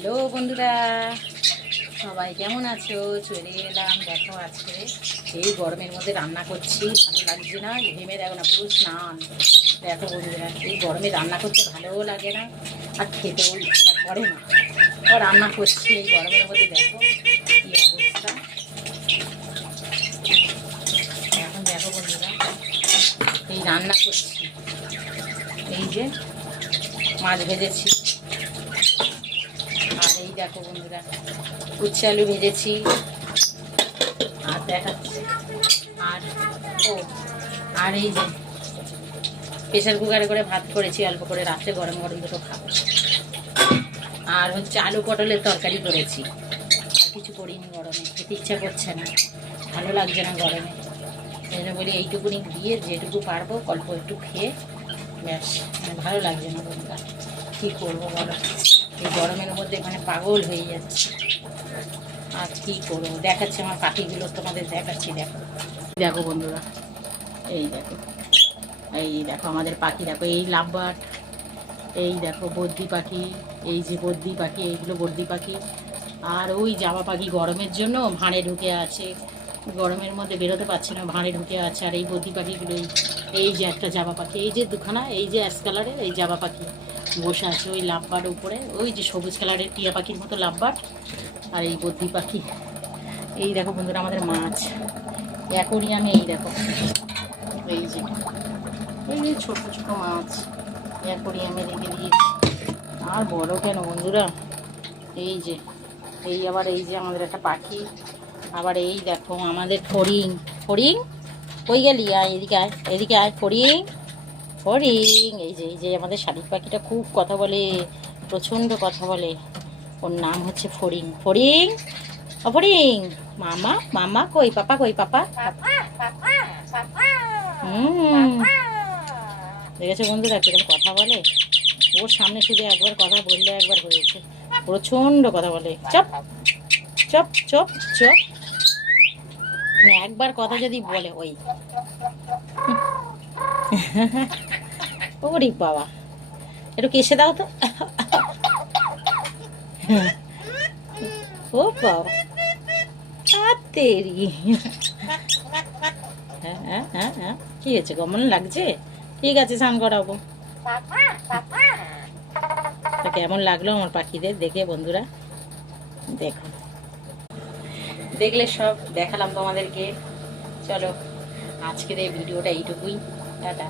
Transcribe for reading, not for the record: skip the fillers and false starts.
Hello বন্ধুরা, সবাই কেমন আছো? চলে এলাম। দেখো আজকে এই গরমের মধ্যে রান্না করছি, ভালো লাগছে না, ঘেমে দেখো না, পুরো স্নান। দেখো বন্ধুরা, এই গরমে রান্না করতে ভালোও লাগে না, আর খেতেও ইচ্ছা করে না। রান্না করছি এই গরমের মধ্যে, দেখো কী অবস্থা। এখন দেখো বন্ধুরা, এই রান্না করছি, এই যে মাছ ভেজেছি, আর এই দেখো বন্ধুরা উচ্ছে আলু ভেজেছি, আর দেখাচ্ছি, আর আর এই যে প্রেশার কুকারে করে ভাত করেছি অল্প করে, রাত্রে গরম গরম দুটো খাবো। আর হচ্ছে আলু পটলের তরকারি করেছি। আর কিছু করিনি, গরমে খেতে ইচ্ছা করছে না, ভালো লাগছে না গরমে। এই জন্য বলি এইটুকুনি দিয়ে যেটুকু পারবো অল্প একটু খেয়ে ব্যাস, ভালো লাগছে না বন্ধুরা, কী করবো বলো। এই গরমের মধ্যে এখানে পাগল হয়ে যাচ্ছে, আর কী করবো। দেখাচ্ছি আমার পাখিগুলো, তোমাদের দেখাচ্ছি। দেখো দেখো বন্ধুরা, এই দেখো, এই দেখো আমাদের পাখি, দেখো এই লাভবার্ড, এই দেখো বদ্রি পাখি, এই যে বদ্রি পাখি, এইগুলো বদ্রি পাখি। আর ওই জামা পাখি গরমের জন্য ভাঁড়ে ঢুকে আছে, গরমের মধ্যে বেরোতে পারছে না, ভাঁড়ে ঢুকে আছে। আর এই বদ্রি পাখিগুলো, এই যে একটা জামা পাখি, এই যে দুখানা, এই যে অ্যাশ কালারের এই জামা পাখি বসে আছে ওই লাভবার্ড উপরে, ওই যে সবুজ কালারের টিয়া পাখির মতো লাভবার্ড। আর এই বদ্রি পাখি, এই দেখো বন্ধুরা আমাদের মাছ অ্যাকোরিয়ামে, এই দেখো এই যে ছোট ছোট মাছ অ্যাকোরিয়ামে রেখে দিয়েছি। আর বড় কেন বন্ধুরা, এই যে এই আবার এই যে আমাদের একটা পাখি, আবার এই দেখো আমাদের ফড়িং। ফড়িং কই গেলি? আয় এদিকে, আয় এদিকে, আয় ফড়িং। ফড়িং এই যে আমাদের শালিক পাখিটা খুব কথা বলে, প্রচণ্ড কথা বলে। ওর নাম হচ্ছে ফড়িং। ফড়িং ও ফড়িং, মামা মামা কই, পাপা কই, পাপা। দেখেছো বন্ধুরা কিরকম কথা বলে? ওর সামনে শুধু একবার কথা বললে একবার হয়েছে, প্রচণ্ড কথা বলে। চপ চপ চপ চপ, মানে একবার কথা যদি বলে ওই ওরে বাবা, একটু কেসে দাও তো। ও বাবা তেরি, হ্যাঁ হ্যাঁ হ্যাঁ হ্যাঁ, কি হয়েছে? কেমন লাগছে? ঠিক আছে, স্নান করাবো। তা কেমন লাগলো আমার পাখিদের দেখে বন্ধুরা? দেখো, দেখলে সব দেখালাম তোমাদেরকে। চলো আজকের এই ভিডিওটা এইটুকুই, টাটা।